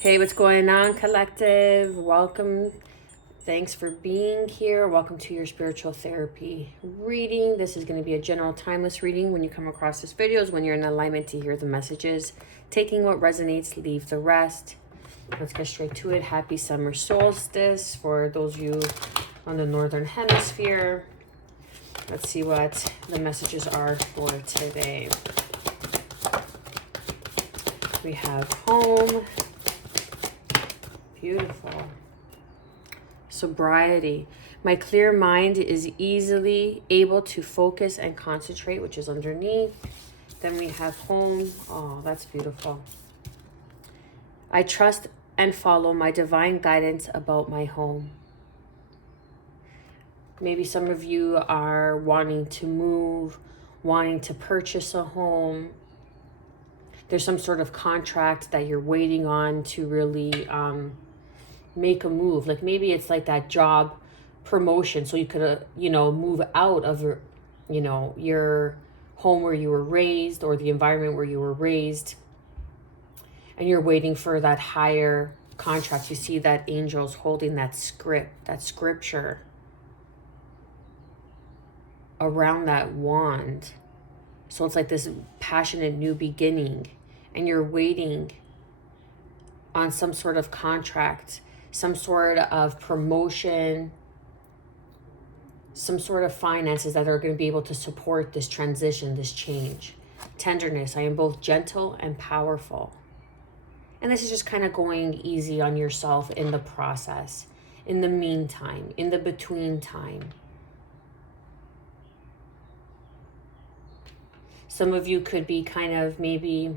Hey, what's going on, collective? Welcome. Thanks for being here. Welcome to your spiritual therapy reading. This is going to be a general timeless reading. When you come across this video is when you're in alignment to hear the messages. Taking what resonates, leave the rest. Let's get straight to it. Happy summer solstice for those of you on the northern hemisphere. Let's see what the messages are for today. We have home. Beautiful. Sobriety. My clear mind is easily able to focus and concentrate, which is underneath. Then we have home. Oh, that's beautiful. I trust and follow my divine guidance about my home. Maybe some of you are wanting to move, wanting to purchase a home. There's some sort of contract that you're waiting on to really make a move. Like maybe it's like that job promotion, so you could move out of your home where you were raised, or the environment where you were raised, and you're waiting for that higher contract. You see that angel's holding that scripture around that wand. So it's like this passionate new beginning, and you're waiting on some sort of contract, some sort of promotion, some sort of finances that are going to be able to support this transition, this change. Tenderness. I am both gentle and powerful. And this is just kind of going easy on yourself in the process, in the meantime, in the between time. Some of you could be kind of maybe,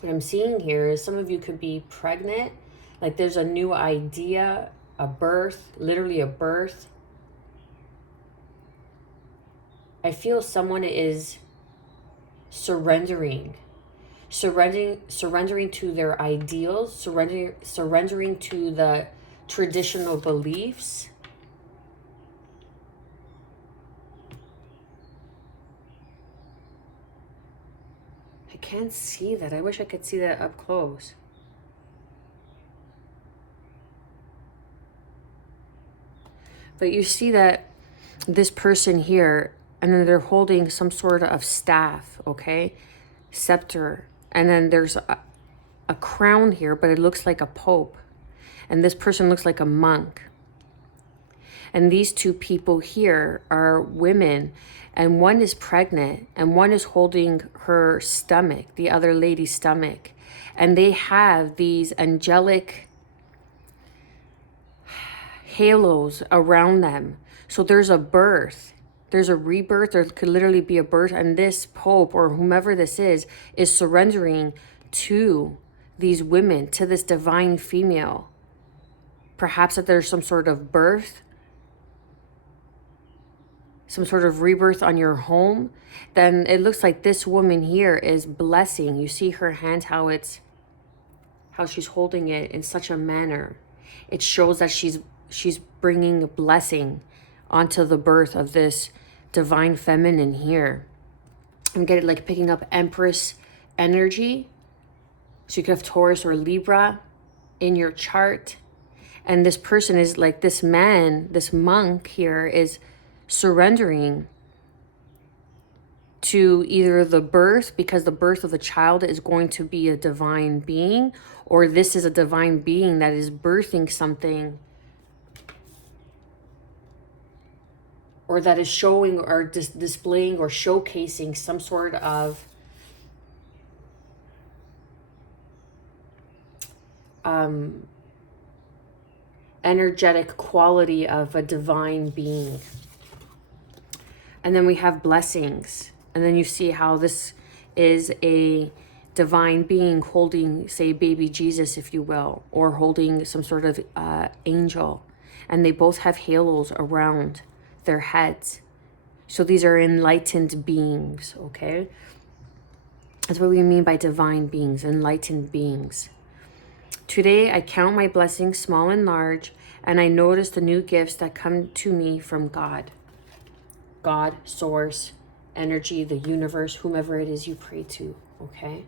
what I'm seeing here is some of you could be pregnant. Like there's a new idea, a birth, literally a birth. I feel someone is surrendering to their ideals, surrendering to the traditional beliefs. I can't see that. I wish I could see that up close. But you see that this person here, and then they're holding some sort of staff, okay? Scepter. And then there's a crown here, but it looks like a pope. And this person looks like a monk. And these two people here are women, and one is pregnant, and one is holding her stomach, the other lady's stomach. And they have these angelic halos around them. So there's a birth, there's a rebirth, there could literally be a birth, and this pope or whomever this is surrendering to these women, to this divine female. Perhaps that there's some sort of birth, some sort of rebirth on your home. Then it looks like this woman here is blessing. You see her hand, how she's holding it in such a manner. It shows that she's bringing a blessing onto the birth of this divine feminine here. I'm getting like picking up Empress energy. So you could have Taurus or Libra in your chart. And this person is like, this man, this monk here is surrendering to either the birth, because the birth of the child is going to be a divine being, or this is a divine being that is birthing something, or that is showing or displaying or showcasing some sort of energetic quality of a divine being. And then we have blessings. And then you see how this is a divine being holding, say, baby Jesus, if you will, or holding some sort of angel. And they both have halos around their heads. So these are enlightened beings, okay? That's what we mean by divine beings, enlightened beings. Today, I count my blessings, small and large, and I notice the new gifts that come to me from God. God, source, energy, the universe, whomever it is you pray to, okay?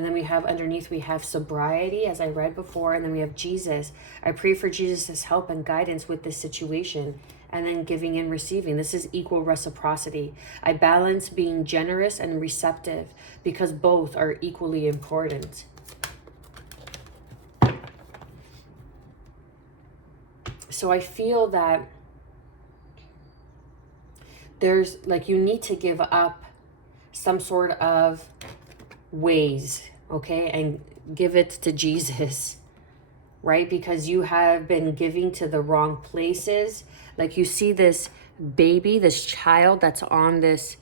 And then we have underneath, we have sobriety, as I read before. And then we have Jesus. I pray for Jesus' help and guidance with this situation. And then giving and receiving. This is equal reciprocity. I balance being generous and receptive because both are equally important. So I feel that there's like, you need to give up some sort of ways, okay, and give it to Jesus, right? Because you have been giving to the wrong places. Like, you see this baby, this child that's on this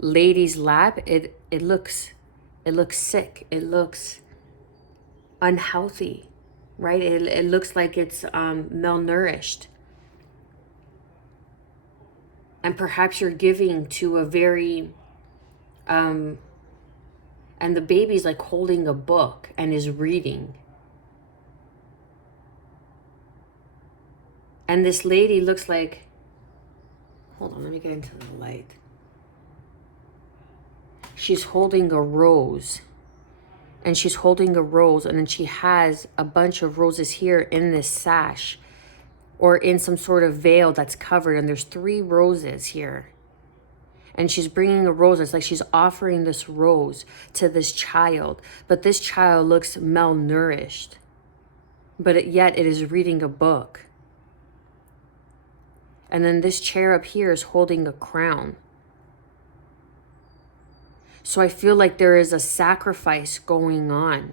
lady's lap, it looks sick, it looks unhealthy, right? It looks like it's malnourished. And perhaps you're giving to a very and the baby's like holding a book and is reading. And this lady looks like, hold on, let me get into the light. She's holding a rose. And she's holding a rose, and then she has a bunch of roses here in this sash or in some sort of veil that's covered. And there's 3 roses here. And she's bringing a rose. It's like she's offering this rose to this child. But this child looks malnourished. But yet it is reading a book. And then this cherub here is holding a crown. So I feel like there is a sacrifice going on.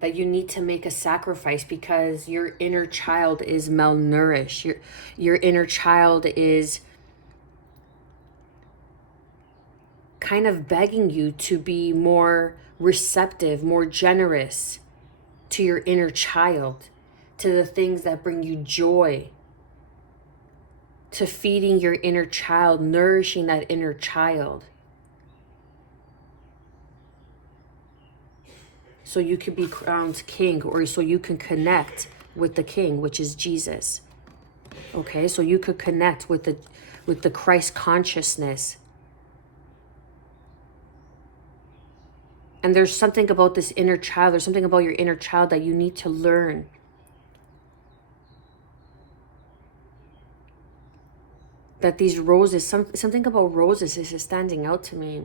That you need to make a sacrifice because your inner child is malnourished. Your inner child is kind of begging you to be more receptive, more generous to your inner child, to the things that bring you joy, to feeding your inner child, nourishing that inner child. So you can be crowned king, or so you can connect with the king, which is Jesus. Okay, so you could connect with the Christ consciousness. And there's something about this inner child, there's something about your inner child that you need to learn. That these roses, something about roses is standing out to me.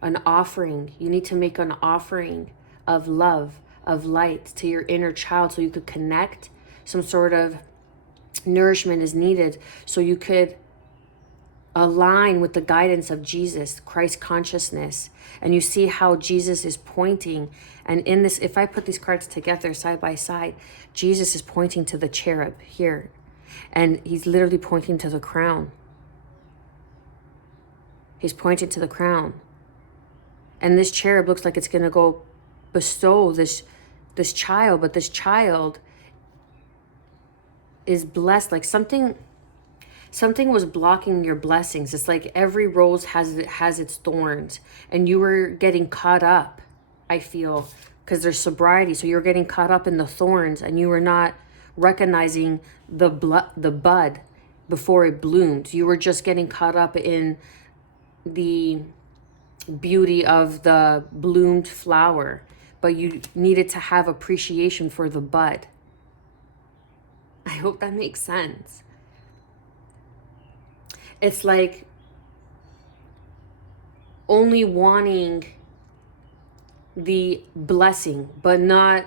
An offering. You need to make an offering of love, of light to your inner child so you could connect. Some sort of nourishment is needed so you could align with the guidance of Jesus, Christ consciousness. And you see how Jesus is pointing. And in this, if I put these cards together side by side, Jesus is pointing to the cherub here. And he's literally pointing to the crown. He's pointing to the crown. And this cherub looks like it's going to go bestow this child. But this child is blessed. Like something was blocking your blessings. It's like every rose has its thorns. And you were getting caught up, I feel, because there's sobriety. So you're getting caught up in the thorns. And you were not recognizing the bud before it bloomed. You were just getting caught up in the beauty of the bloomed flower, but you needed to have appreciation for the bud. I hope that makes sense. It's like only wanting the blessing, but not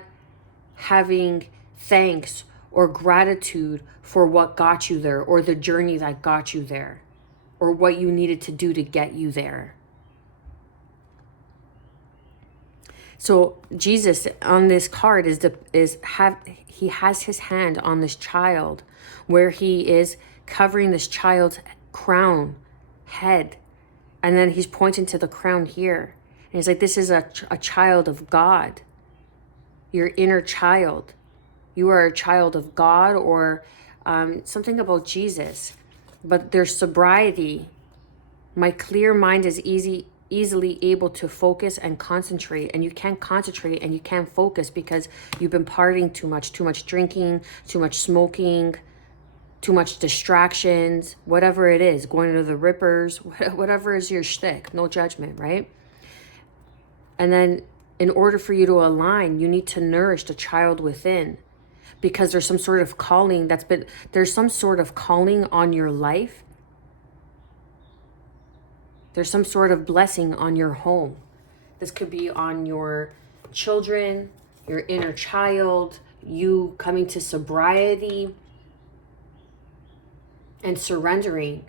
having thanks or gratitude for what got you there, or the journey that got you there, or what you needed to do to get you there. So Jesus on this card he has his hand on this child, where he is covering this child's crown, head, and then he's pointing to the crown here. And he's like, this is a child of God, your inner child. You are a child of God, or something about Jesus. But there's sobriety. My clear mind is easily able to focus and concentrate. And you can't concentrate and you can't focus because you've been partying too much drinking, too much smoking, too much distractions, whatever it is, going to the rippers, whatever is your shtick, no judgment, right? And then in order for you to align, you need to nourish the child within, because there's some sort of calling there's some sort of calling on your life. There's some sort of blessing on your home. This could be on your children, your inner child, you coming to sobriety and surrendering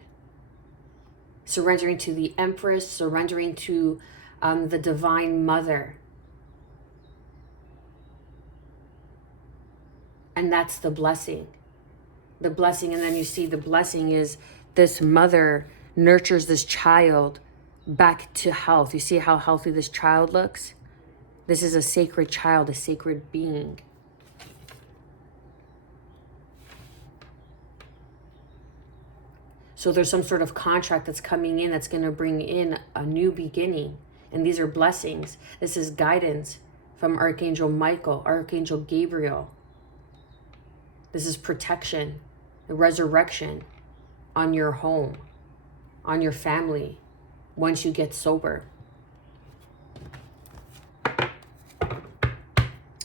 to the Empress, surrendering to the Divine Mother. And that's the blessing. The blessing, and then you see the blessing is this mother nurtures this child back to health. You see how healthy this child looks? This is a sacred child, a sacred being. So there's some sort of contract that's coming in that's going to bring in a new beginning. And these are blessings. This is guidance from Archangel Michael, Archangel Gabriel. This is protection, the resurrection on your home, on your family, once you get sober.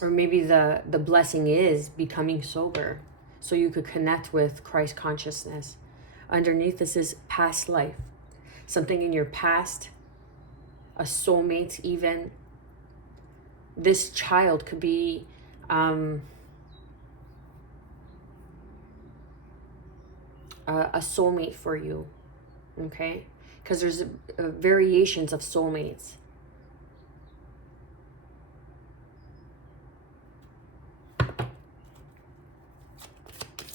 Or maybe the blessing is becoming sober so you could connect with Christ consciousness. Underneath this is past life, something in your past, a soulmate even. This child could be a soulmate for you, okay? Because there's variations of soulmates.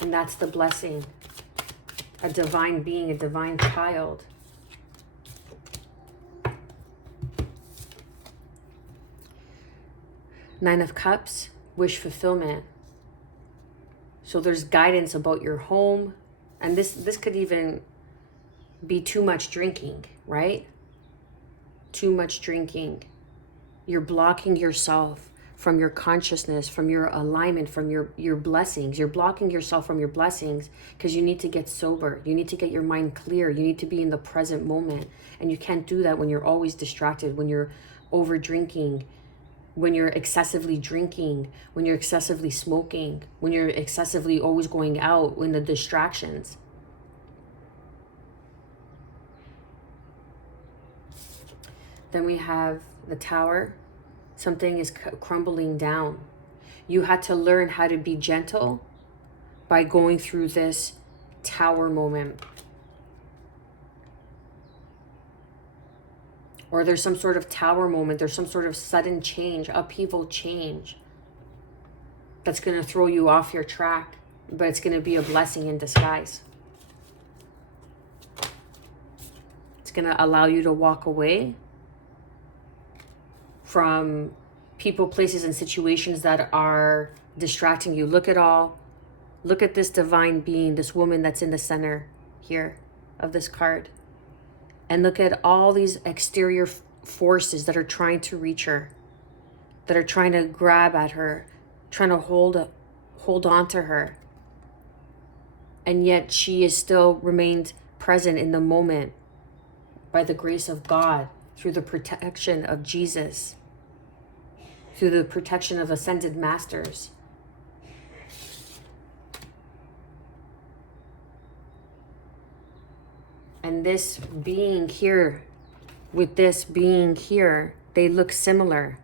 And that's the blessing. A divine being, a divine child. Nine of Cups, wish fulfillment. So there's guidance about your home. And this could even be too much drinking, right? Too much drinking. You're blocking yourself from your consciousness, from your alignment, from your blessings. You're blocking yourself from your blessings because you need to get sober. You need to get your mind clear. You need to be in the present moment. And you can't do that when you're always distracted, when you're over drinking, when you're excessively drinking, when you're excessively smoking, when you're excessively always going out in the distractions. Then we have the Tower. Something is crumbling down. You had to learn how to be gentle by going through this Tower moment. Or there's some sort of Tower moment. There's some sort of sudden change, upheaval change that's going to throw you off your track, but it's going to be a blessing in disguise. It's going to allow you to walk away from people, places, and situations that are distracting you. Look at this divine being, this woman that's in the center here of this card. And look at all these exterior forces that are trying to reach her, that are trying to grab at her, trying to hold on to her. And yet she is still remained present in the moment by the grace of God, through the protection of Jesus, through the protection of ascended masters. And this being here, with this being here, they look similar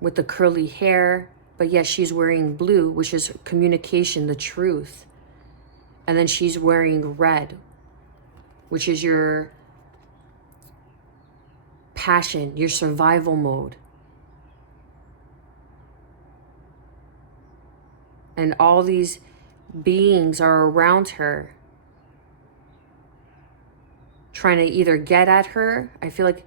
with the curly hair, but yet she's wearing blue, which is communication, the truth. And then she's wearing red, which is your passion, your survival mode. And all these beings are around her, trying to either get at her. I feel like,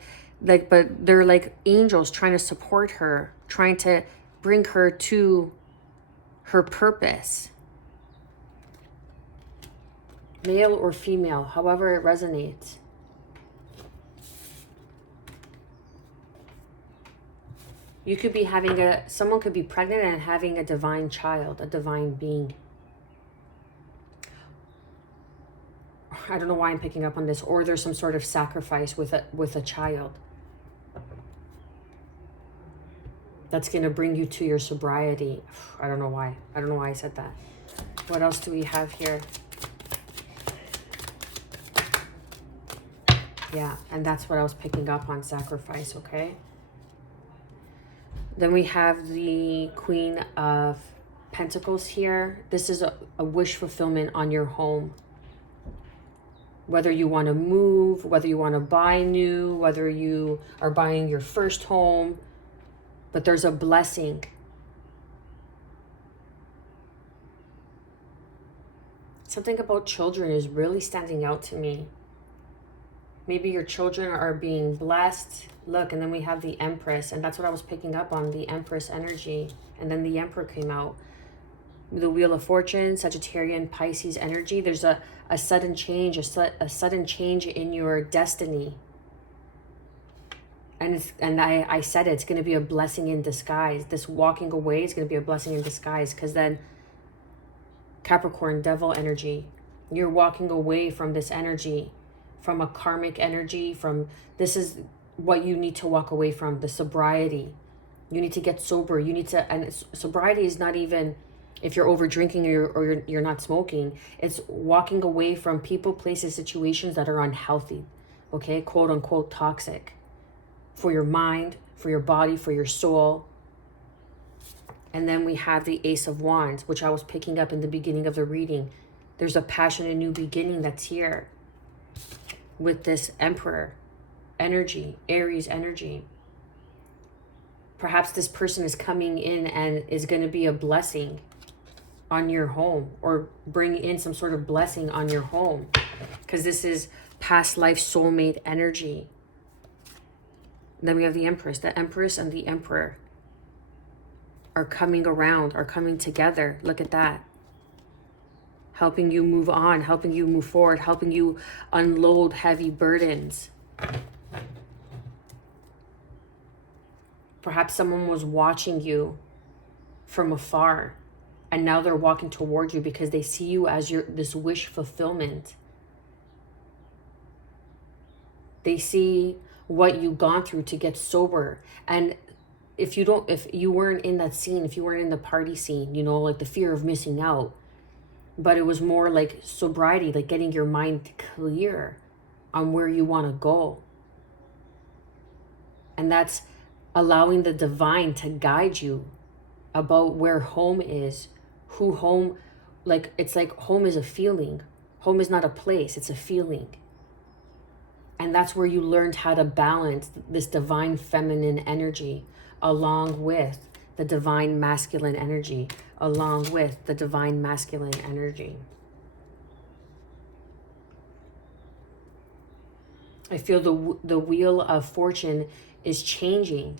but they're like angels trying to support her, trying to bring her to her purpose. Male or female, however it resonates. You could be someone could be pregnant and having a divine child, a divine being. I don't know why I'm picking up on this, or there's some sort of sacrifice with a child that's going to bring you to your sobriety. I don't know why. I don't know why I said that. What else do we have here? Yeah, and that's what I was picking up on, sacrifice, okay? Then we have the Queen of Pentacles here. This is a wish fulfillment on your home. Whether you want to move, whether you want to buy new, whether you are buying your first home, but there's a blessing. Something about children is really standing out to me. Maybe your children are being blessed. Look, and then we have the Empress, and that's what I was picking up on, the Empress energy. And then the Emperor came out. The Wheel of Fortune, Sagittarian, Pisces energy. There's a sudden change, a sudden change in your destiny. And I said it's going to be a blessing in disguise. This walking away is going to be a blessing in disguise, because then Capricorn, Devil energy. You're walking away from this energy, from a karmic energy, from this is what you need to walk away from, the sobriety. You need to get sober. You need to, and sobriety is not even if you're over drinking or you're not smoking. It's walking away from people, places, situations that are unhealthy, okay, quote unquote toxic, for your mind, for your body, for your soul. And then we have the Ace of Wands, which I was picking up in the beginning of the reading. There's a passion and new beginning that's here with this Emperor energy, Aries energy. Perhaps this person is coming in and is going to be a blessing on your home, or bring in some sort of blessing on your home, because this is past life soulmate energy. And then we have the Empress. The Empress and the Emperor are coming around, are coming together. Look at that. Helping you move on, helping you move forward, helping you unload heavy burdens. Perhaps someone was watching you from afar, and now they're walking towards you because they see you as this wish fulfillment. They see what you've gone through to get sober. And if you weren't in that scene, if you weren't in the party scene, you know, like the fear of missing out, but it was more like sobriety, like getting your mind clear on where you want to go. And that's allowing the divine to guide you about where home is, who home, like, it's like home is a feeling. Home is not a place, it's a feeling. And that's where you learned how to balance this divine feminine energy along with the divine masculine energy, along with the divine masculine energy. I feel the Wheel of Fortune is changing.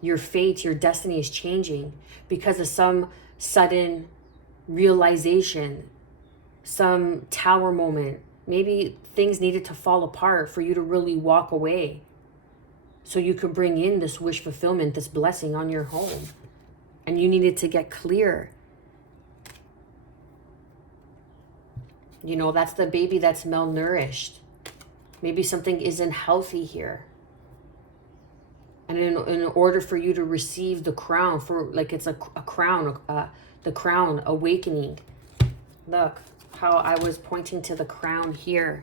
Your fate, your destiny is changing because of some sudden realization, some tower moment. Maybe things needed to fall apart for you to really walk away, so you could bring in this wish fulfillment, this blessing on your home. And you needed to get clear. You know, that's the baby that's malnourished. Maybe something isn't healthy here. And in order for you to receive the crown, for like it's a crown, the crown awakening. Look how I was pointing to the crown here,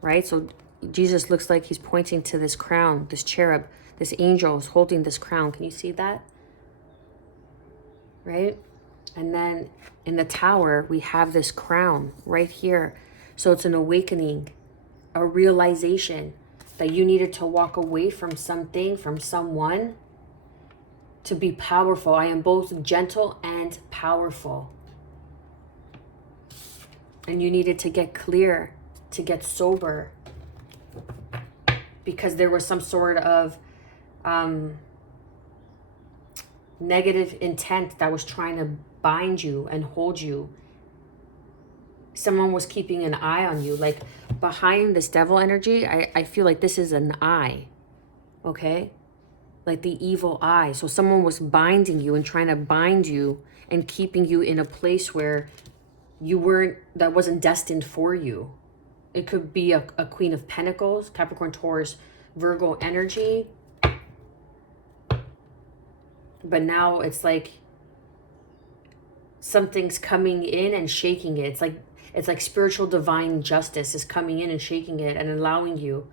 right? So Jesus looks like he's pointing to this crown, this cherub, this angel is holding this crown. Can you see that? Right? And then in the tower, we have this crown right here. So it's an awakening, a realization that you needed to walk away from something, from someone, to be powerful. I am both gentle and powerful. And you needed to get clear, to get sober, because there was some sort of negative intent that was trying to bind you and hold you. Someone was keeping an eye on you. Like behind this devil energy, I feel like this is an eye, okay? Like the evil eye. So someone was binding you and trying to bind you and keeping you in a place where you weren't, that wasn't destined for you. It could be a Queen of Pentacles, Capricorn, Taurus, Virgo energy. But now it's like something's coming in and shaking it. It's like spiritual divine justice is coming in and shaking it and allowing you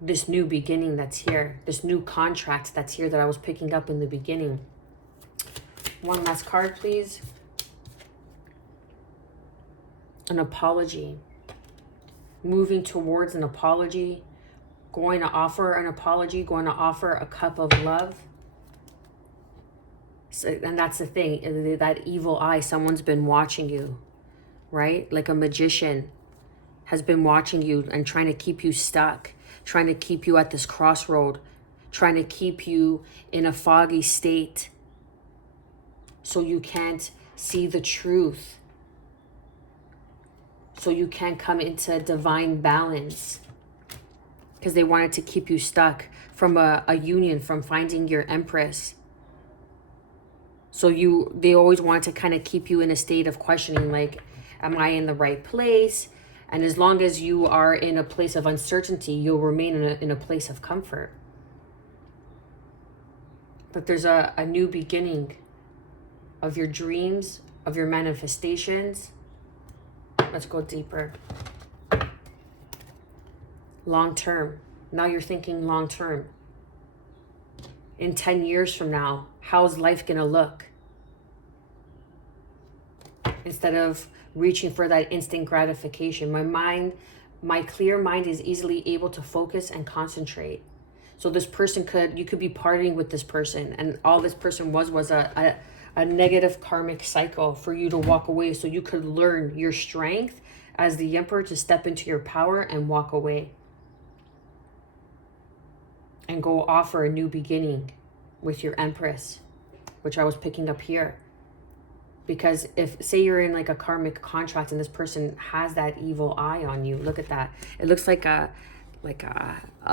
this new beginning that's here, this new contract that's here that I was picking up in the beginning. One last card, please. An apology. Moving towards an apology. Going to offer an apology. Going to offer a cup of love. So, and that's the thing. That evil eye. Someone's been watching you. Right? Like a magician has been watching you and trying to keep you stuck. Trying to keep you at this crossroad. Trying to keep you in a foggy state. So you can't see the truth. So you can't come into divine balance. Because they wanted to keep you stuck from a union, from finding your Empress. So they always want to kind of keep you in a state of questioning, like, am I in the right place? And as long as you are in a place of uncertainty, you'll remain in a place of comfort. But there's a new beginning of your dreams, of your manifestations. Let's go deeper. Long term. Now you're thinking long term. In 10 years from now, how's life going to look? Instead of reaching for that instant gratification. My clear mind is easily able to focus and concentrate. So this person you could be partying with this person, and all this person was a negative karmic cycle for you to walk away, so you could learn your strength as the Emperor to step into your power and walk away. And go offer a new beginning with your Empress, which I was picking up here. Because if, say you're in like a karmic contract and this person has that evil eye on you, look at that. It looks like a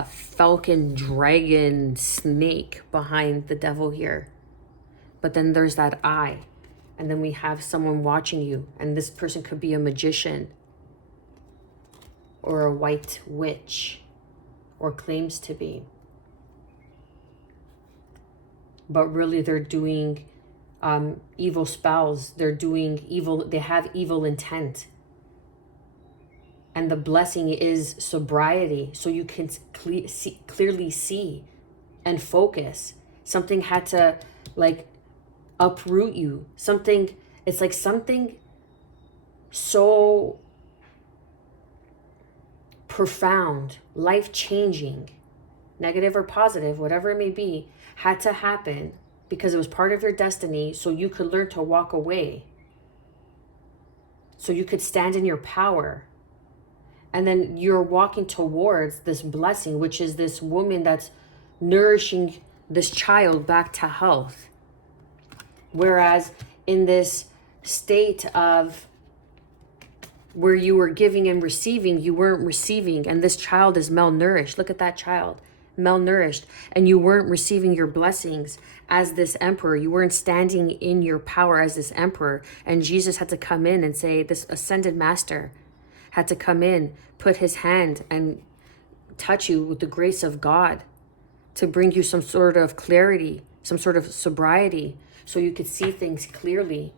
falcon dragon snake behind the devil here. But then there's that eye. And then we have someone watching you. And this person could be a magician. Or a white witch. Or claims to be. But really they're doing evil spells. They're doing evil. They have evil intent. And the blessing is sobriety. So you can clearly see and focus. Something had to like uproot you. It's like something so profound, life-changing, negative or positive, whatever it may be, had to happen because it was part of your destiny, so you could learn to walk away. So you could stand in your power. And then you're walking towards this blessing, which is this woman that's nourishing this child back to health. Whereas in this state of where you were giving and receiving, you weren't receiving. And this child is malnourished. Look at that child, malnourished. And you weren't receiving your blessings as this Emperor. You weren't standing in your power as this Emperor. And Jesus had to come in and say, this ascended master had to come in, put his hand and touch you with the grace of God to bring you some sort of clarity, some sort of sobriety, so you could see things clearly.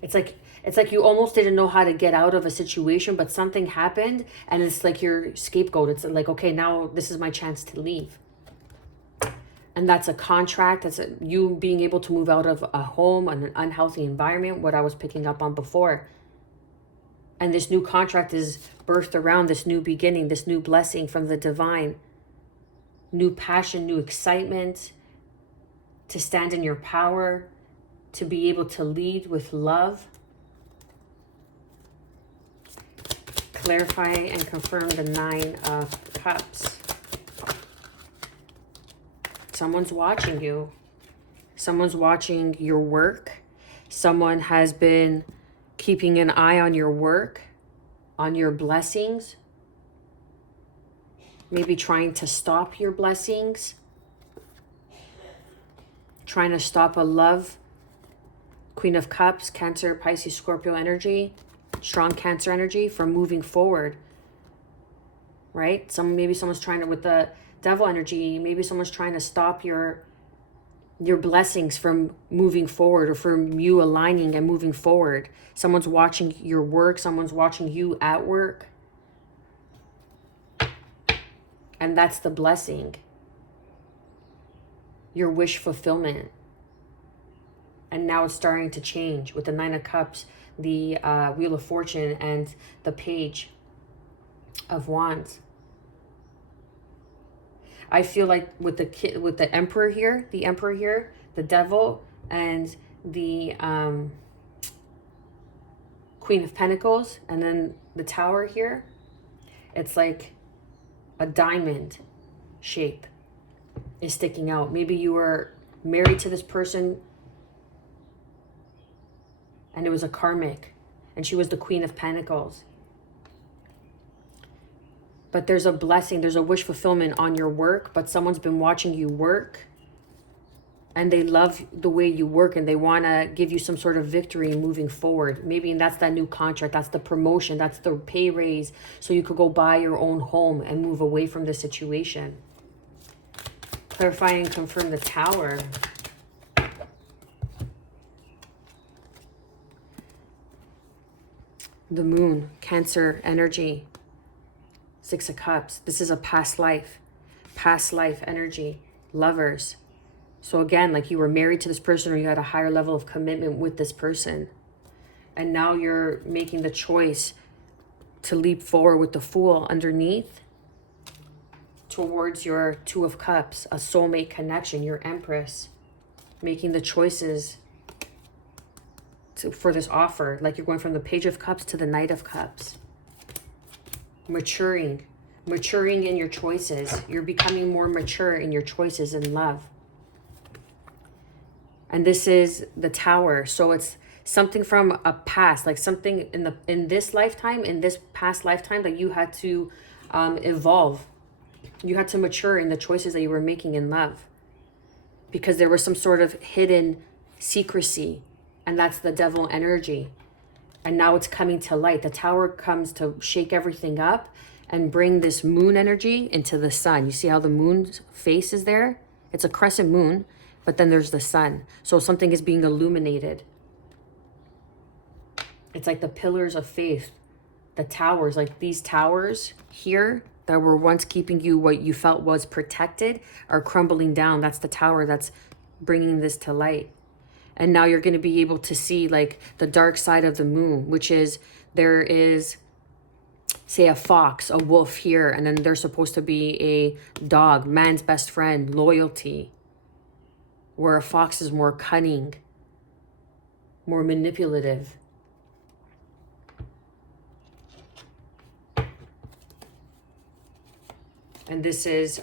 It's like you almost didn't know how to get out of a situation, but something happened and it's like your scapegoat. It's like, okay, now this is my chance to leave. And that's a contract. That's you being able to move out of a home, an unhealthy environment, what I was picking up on before. And this new contract is birthed around this new beginning, this new blessing from the divine. New passion, new excitement, to stand in your power, to be able to lead with love. Clarify and confirm the 9 of Cups. Someone's watching you. Someone's watching your work. Someone has been keeping an eye on your work, on your blessings. Maybe trying to stop your blessings. trying to stop a love. Queen of Cups, Cancer, Pisces, Scorpio energy, strong Cancer energy from moving forward, right? Maybe someone's trying to, with the Devil energy, maybe someone's trying to stop your blessings from moving forward, or from you aligning and moving forward. Someone's watching your work, someone's watching you at work. And that's the blessing. Your wish fulfillment. And now it's starting to change with the Nine of Cups, the Wheel of Fortune, and the Page of Wands. I feel like with the Emperor here, the Devil, and the Queen of Pentacles, and then the Tower here, it's like a diamond shape is sticking out. Maybe you were married to this person and it was a karmic, and she was the Queen of Pentacles. But there's a blessing, there's a wish fulfillment on your work, but someone's been watching you work and they love the way you work and they want to give you some sort of victory moving forward. Maybe that's that new contract, that's the promotion, that's the pay raise, so you could go buy your own home and move away from the situation. Clarify and confirm the Tower. The Moon, Cancer energy. Six of Cups. This is a past life energy. Lovers. So again, like you were married to this person, or you had a higher level of commitment with this person. And now you're making the choice to leap forward with the Fool underneath towards your Two of Cups, a soulmate connection, your Empress. Making the choices for this offer. Like you're going from the Page of Cups to the Knight of Cups. Maturing in your choices. You're becoming more mature in your choices in love. And this is the Tower. So it's something from a past, like something in this lifetime, in this past lifetime, that you had to evolve. You had to mature in the choices that you were making in love, because there was some sort of hidden secrecy, and that's the Devil energy. And now it's coming to light. The Tower comes to shake everything up and bring this Moon energy into the sun. You see how the moon's face is there? It's a crescent moon, but then there's the sun. So something is being illuminated. It's like the pillars of faith, the towers, like these towers here that were once keeping you, what you felt was protected, are crumbling down. That's the Tower that's bringing this to light. And now you're going to be able to see like the dark side of the moon, which is there is, say, a fox, a wolf here, and then there's supposed to be a dog, man's best friend, loyalty, where a fox is more cunning, more manipulative. And this is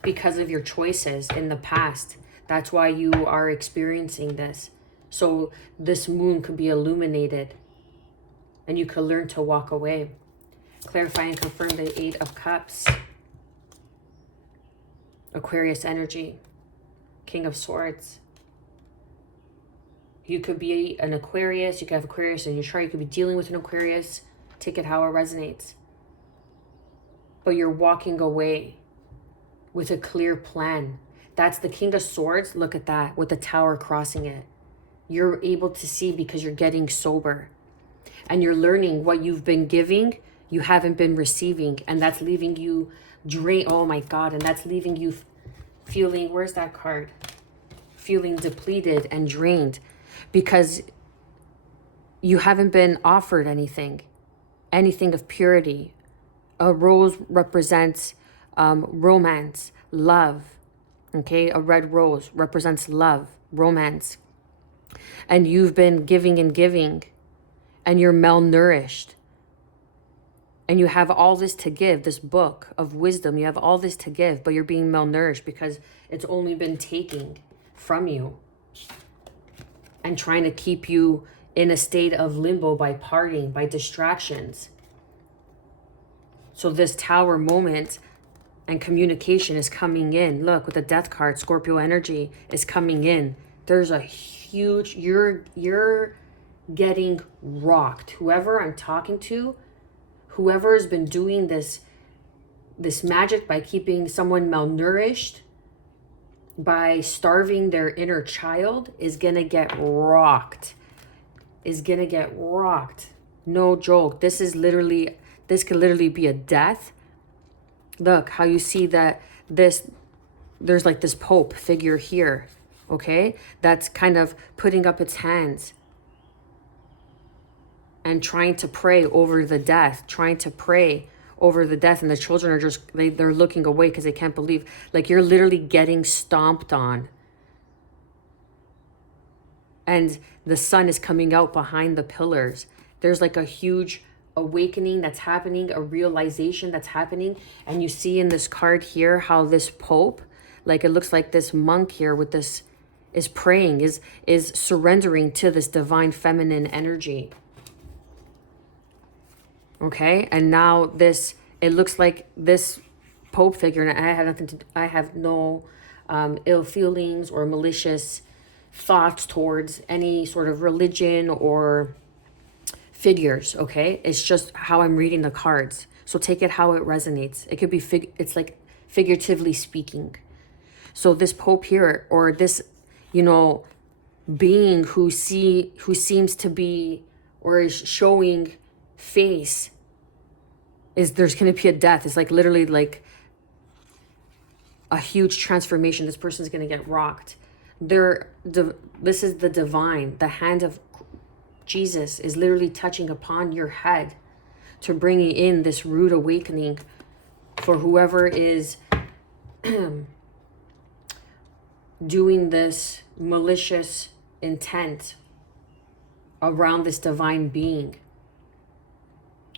because of your choices in the past. That's why you are experiencing this. So this moon could be illuminated and you could learn to walk away. Clarify and confirm the Eight of Cups. Aquarius energy. King of Swords. You could be an Aquarius. You could have Aquarius in your chart. You could be dealing with an Aquarius. Take it how it resonates. But you're walking away with a clear plan. That's the King of Swords. Look at that, with the Tower crossing it. You're able to see because you're getting sober. And you're learning what you've been giving, you haven't been receiving. And that's leaving you drained. Oh my God. And that's leaving you feeling, where's that card? Feeling depleted and drained. Because you haven't been offered anything of purity. A rose represents romance, love. Okay, a red rose represents love, romance. And you've been giving and giving, and you're malnourished. And you have all this to give, this book of wisdom. You have all this to give, but you're being malnourished because it's only been taking from you and trying to keep you in a state of limbo by partying, by distractions. So this Tower moment and communication is coming in. Look, with the death card, Scorpio energy is coming in. There's a huge, you're getting rocked. Whoever I'm talking to, whoever has been doing this magic by keeping someone malnourished, by starving their inner child, is gonna get rocked. Is gonna get rocked. No joke. This could literally be a death. Look how you see that there's like this Pope figure here, okay? That's kind of putting up its hands and trying to pray over the death, and the children are just, they're looking away because they can't believe, like, you're literally getting stomped on. And the sun is coming out behind the pillars. There's like a huge awakening that's happening, a realization that's happening. And you see in this card here how this Pope, like, it looks like this monk here with this, is praying, is surrendering to this divine feminine energy. Okay, and now this, it looks like this Pope figure, and I have no ill feelings or malicious thoughts towards any sort of religion or figures, okay? It's just how I'm reading the cards. So take it how it resonates. It could be, it's like figuratively speaking. So this Pope here, or this, being who seems to be, or is showing face, there's going to be a death. It's like literally like a huge transformation. This person's going to get rocked. This is the divine. The hand of Jesus is literally touching upon your head to bring in this rude awakening for whoever is doing this malicious intent around this divine being,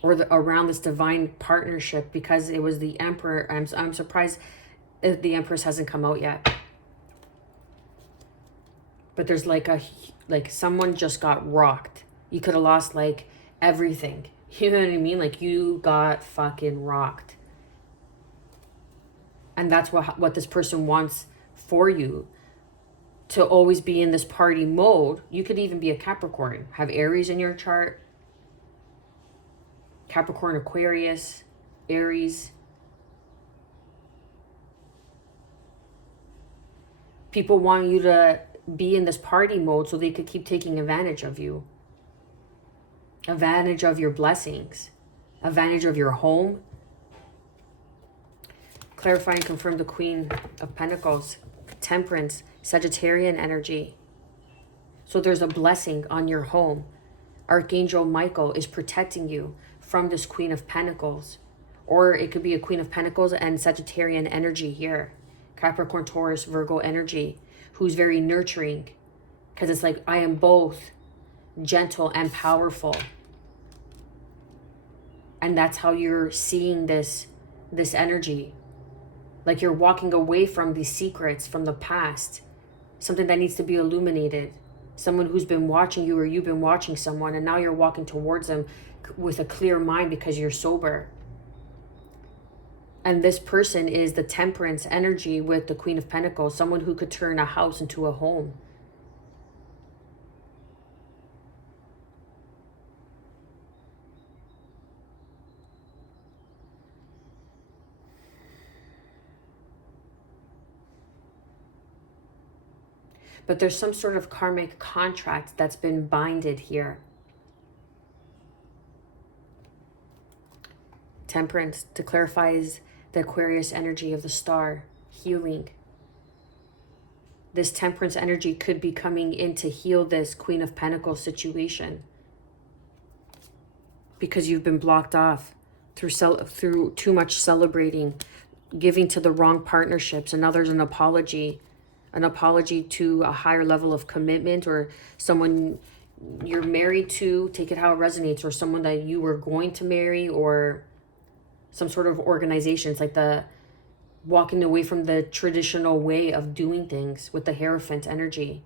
or around this divine partnership, because it was the Emperor. I'm surprised if the Empress hasn't come out yet. But there's like someone just got rocked. You could have lost like everything. You know what I mean? Like, you got fucking rocked. And that's what this person wants for you. To always be in this party mode. You could even be a Capricorn. Have Aries in your chart. Capricorn, Aquarius, Aries. People want you to be in this party mode so they could keep taking advantage of you. Advantage of your blessings. Advantage of your home. Clarify and confirm the Queen of Pentacles. Temperance, Sagittarian energy. So there's a blessing on your home. Archangel Michael is protecting you from this Queen of Pentacles. Or it could be a Queen of Pentacles and Sagittarian energy here. Capricorn, Taurus, Virgo energy, who's very nurturing. Because it's like, I am both gentle and powerful. And that's how you're seeing this energy. Like, you're walking away from these secrets from the past. Something that needs to be illuminated. Someone who's been watching you, or you've been watching someone, and now you're walking towards them with a clear mind because you're sober. And this person is the Temperance energy with the Queen of Pentacles. Someone who could turn a house into a home. But there's some sort of karmic contract that's been binded here. Temperance, to clarify, is the Aquarius energy of the star, healing. This Temperance energy could be coming in to heal this Queen of Pentacles situation. Because you've been blocked off through too much celebrating, giving to the wrong partnerships, and now there's an apology to a higher level of commitment, or someone you're married to, take it how it resonates, or someone that you were going to marry, or some sort of organization. It's like the walking away from the traditional way of doing things with the Hierophant energy,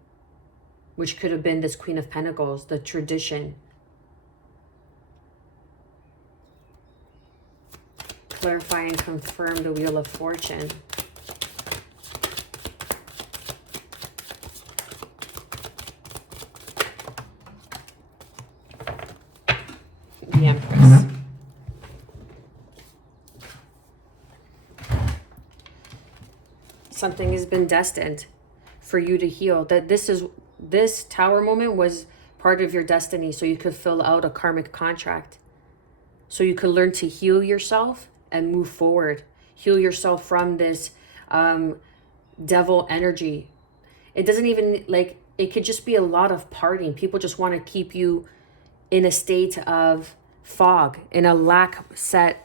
which could have been this Queen of Pentacles, the tradition. Clarify and confirm the Wheel of Fortune. The Empress. Something has been destined for you to heal. That this Tower moment was part of your destiny, so you could fill out a karmic contract. So you could learn to heal yourself and move forward. Heal yourself from this devil energy. It doesn't even, like, it could just be a lot of partying. People just want to keep you in a state of fog, in a lack set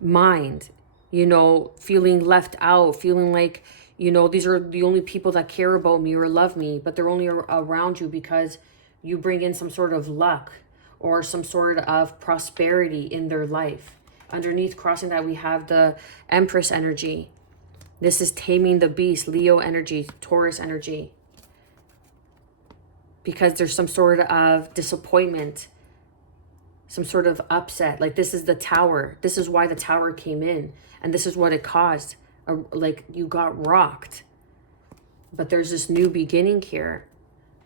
mind, you know, feeling left out, feeling like, you know, these are the only people that care about me or love me, but they're only around you because you bring in some sort of luck or some sort of prosperity in their life. Underneath crossing that, we have the Empress energy. This is taming the beast, Leo energy, Taurus energy. Because there's some sort of disappointment, some sort of upset. Like, this is the Tower. This is why the Tower came in. And this is what it caused. Like, you got rocked. But there's this new beginning here.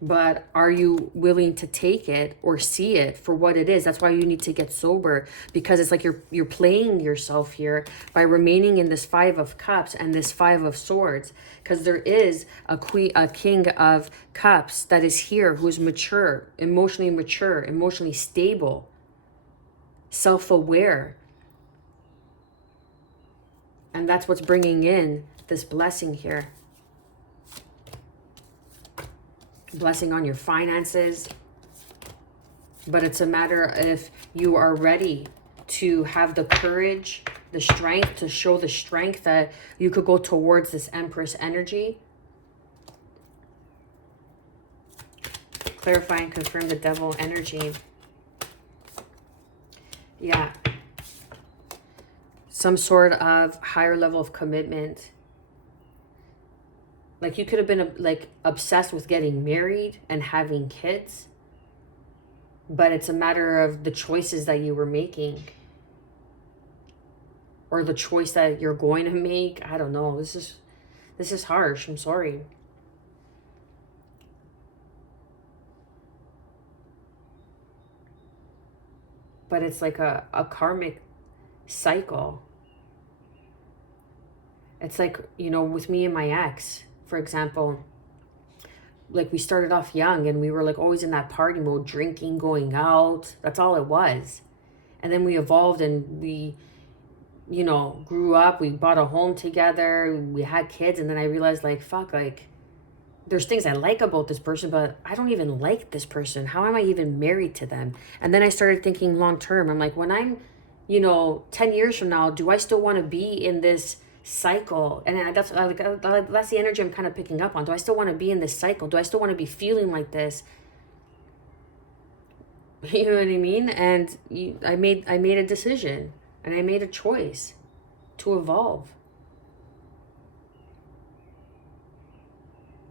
But are you willing to take it or see it for what it is? That's why you need to get sober, because it's like you're playing yourself here by remaining in this Five of Cups and this Five of Swords, because there is a King of Cups that is here who is mature, emotionally stable, self-aware. And that's what's bringing in this blessing here. Blessing on your finances. But it's a matter if you are ready to have the courage, the strength, to show the strength that you could go towards this Empress energy. Clarify and confirm the Devil energy. Yeah. Some sort of higher level of commitment. Like, you could have been like obsessed with getting married and having kids, but it's a matter of the choices that you were making, or the choice that you're going to make. I don't know. This is harsh. I'm sorry. But it's like a karmic cycle. It's like, you know, with me and my ex, for example, like, we started off young and we were like always in that party mode, drinking, going out. That's all it was. And then we evolved and we, you know, grew up. We bought a home together. We had kids. And then I realized, like, fuck, like, there's things I like about this person, but I don't even like this person. How am I even married to them? And then I started thinking long term. I'm like, when I'm, you know, 10 years from now, do I still want to be in this cycle? And that's the energy I'm kind of picking up on. Do I still want to be in this cycle? Do I still want to be feeling like this? You know what I mean? And I made a decision, and I made a choice to evolve.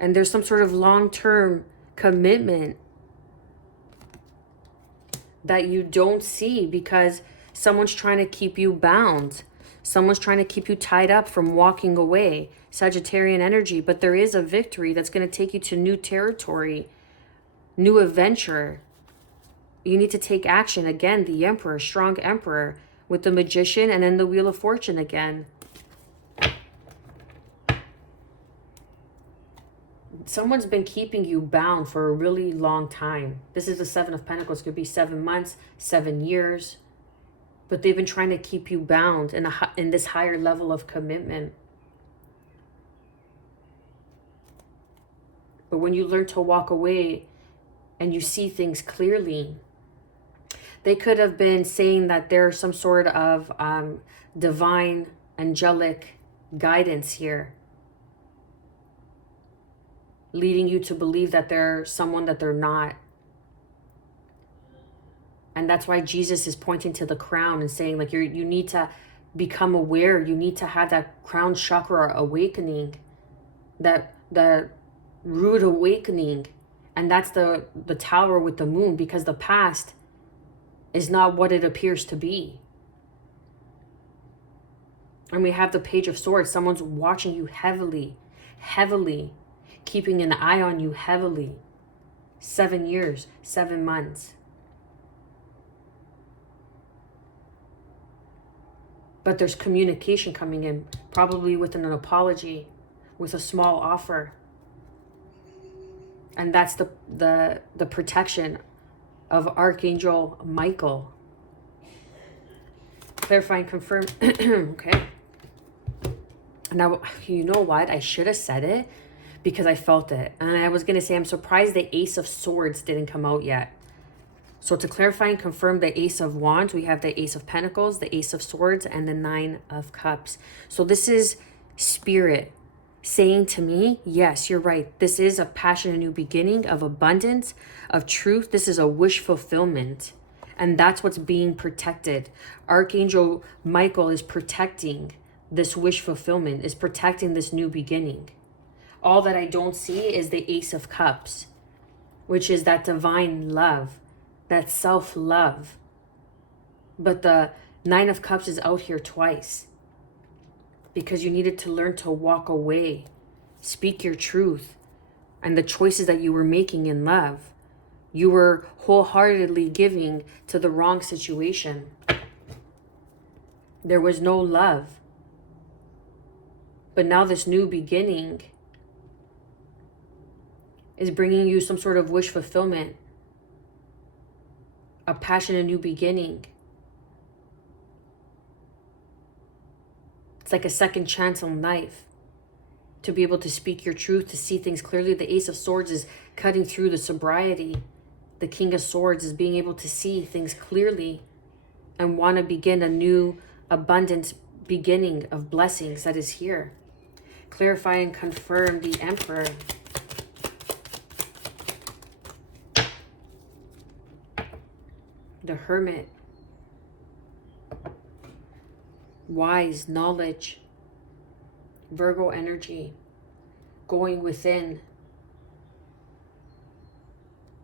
And there's some sort of long-term commitment that you don't see because someone's trying to keep you bound. Someone's trying to keep you tied up from walking away. Sagittarian energy. But there is a victory that's going to take you to new territory, new adventure. You need to take action. Again, the Emperor, strong Emperor, with the Magician, and then the Wheel of Fortune again. Someone's been keeping you bound for a really long time. This is the Seven of Pentacles. It could be 7 months, 7 years. But they've been trying to keep you bound in this higher level of commitment. But when you learn to walk away and you see things clearly, they could have been saying that there's some sort of divine, angelic guidance here, leading you to believe that they're someone that they're not. And that's why Jesus is pointing to the crown and saying, like, you need to become aware. You need to have that crown chakra awakening, that root awakening. And that's the Tower with the moon, because the past is not what it appears to be. And we have the Page of Swords. Someone's watching you heavily, heavily, keeping an eye on you heavily. 7 years, 7 months. But there's communication coming in, probably with an apology, with a small offer. And that's the protection of Archangel Michael. Clarify and confirm. Okay. Now, you know what? I should have said it because I felt it. And I was going to say, I'm surprised the Ace of Swords didn't come out yet. So to clarify and confirm the Ace of Wands, we have the Ace of Pentacles, the Ace of Swords, and the Nine of Cups. So this is Spirit saying to me, yes, you're right. This is a passion, a new beginning, of abundance, of truth. This is a wish fulfillment. And that's what's being protected. Archangel Michael is protecting this wish fulfillment, is protecting this new beginning. All that I don't see is the Ace of Cups, which is that divine love, that self-love. But the Nine of Cups is out here twice because you needed to learn to walk away, speak your truth, and the choices that you were making in love. You were wholeheartedly giving to the wrong situation. There was no love. But now this new beginning is bringing you some sort of wish fulfillment, a passion, a new beginning. It's like a second chance on life to be able to speak your truth, to see things clearly. The Ace of Swords is cutting through the sobriety. The King of Swords is being able to see things clearly and want to begin a new abundant beginning of blessings that is here. Clarify and confirm the Emperor. The Hermit. Wise, knowledge. Virgo energy. Going within.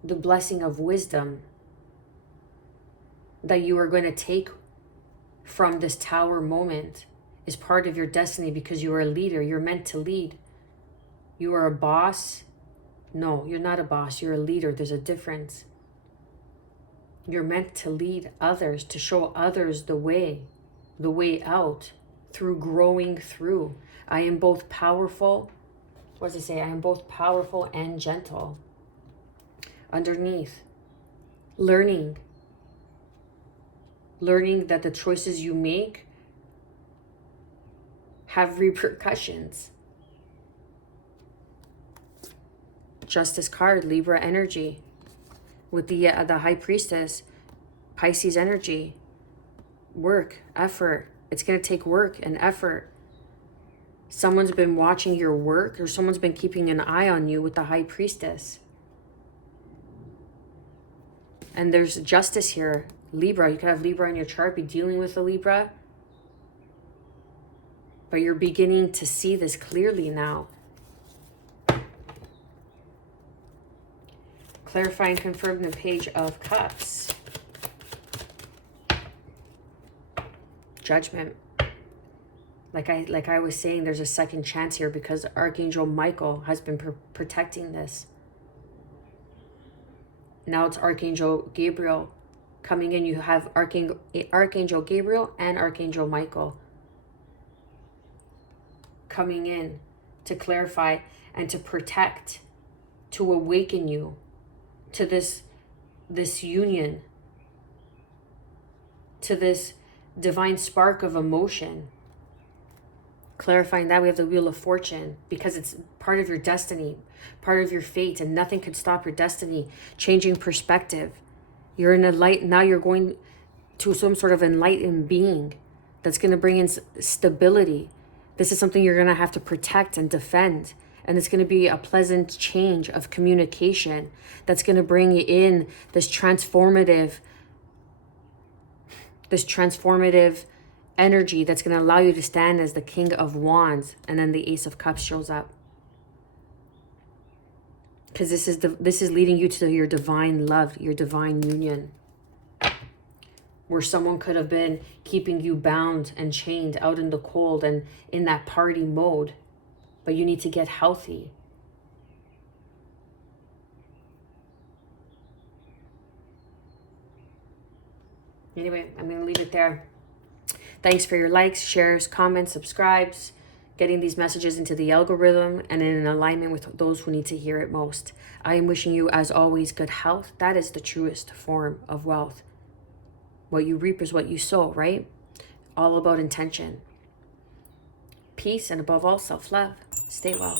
The blessing of wisdom that you are going to take from this Tower moment is part of your destiny because you are a leader. You're meant to lead. You are a boss. No, you're not a boss. You're a leader. There's a difference. You're meant to lead others, to show others the way out through growing through. I am both powerful. What does it say? I am both powerful and gentle. Underneath, learning that the choices you make have repercussions. Justice card, Libra energy, with the High Priestess, Pisces energy, work, effort. It's going to take work and effort. Someone's been watching your work, or someone's been keeping an eye on you with the High Priestess. And there's justice here. Libra, you could have Libra in your chart, be dealing with a Libra. But you're beginning to see this clearly now. Clarify and confirm the Page of Cups. Judgment. Like I was saying, there's a second chance here because Archangel Michael has been protecting this. Now it's Archangel Gabriel coming in. You have Archangel Gabriel and Archangel Michael coming in to clarify and to protect, to awaken you to this union, to this divine spark of emotion. Clarifying that, we have the Wheel of Fortune because it's part of your destiny, part of your fate, and nothing could stop your destiny. Changing perspective. You're in a light, now you're going to some sort of enlightened being that's going to bring in stability. This is something you're going to have to protect and defend. And it's going to be a pleasant change of communication that's going to bring in this transformative energy that's going to allow you to stand as the King of Wands, and then the Ace of Cups shows up. Because this is leading you to your divine love, your divine union. where someone could have been keeping you bound and chained out in the cold and in that party mode, but you need to get healthy. Anyway, I'm going to leave it there. Thanks for your likes, shares, comments, subscribes, getting these messages into the algorithm and in alignment with those who need to hear it most. I am wishing you, as always, good health. That is the truest form of wealth. What you reap is what you sow, right? All about intention. Peace, and above all, self-love. Stay well.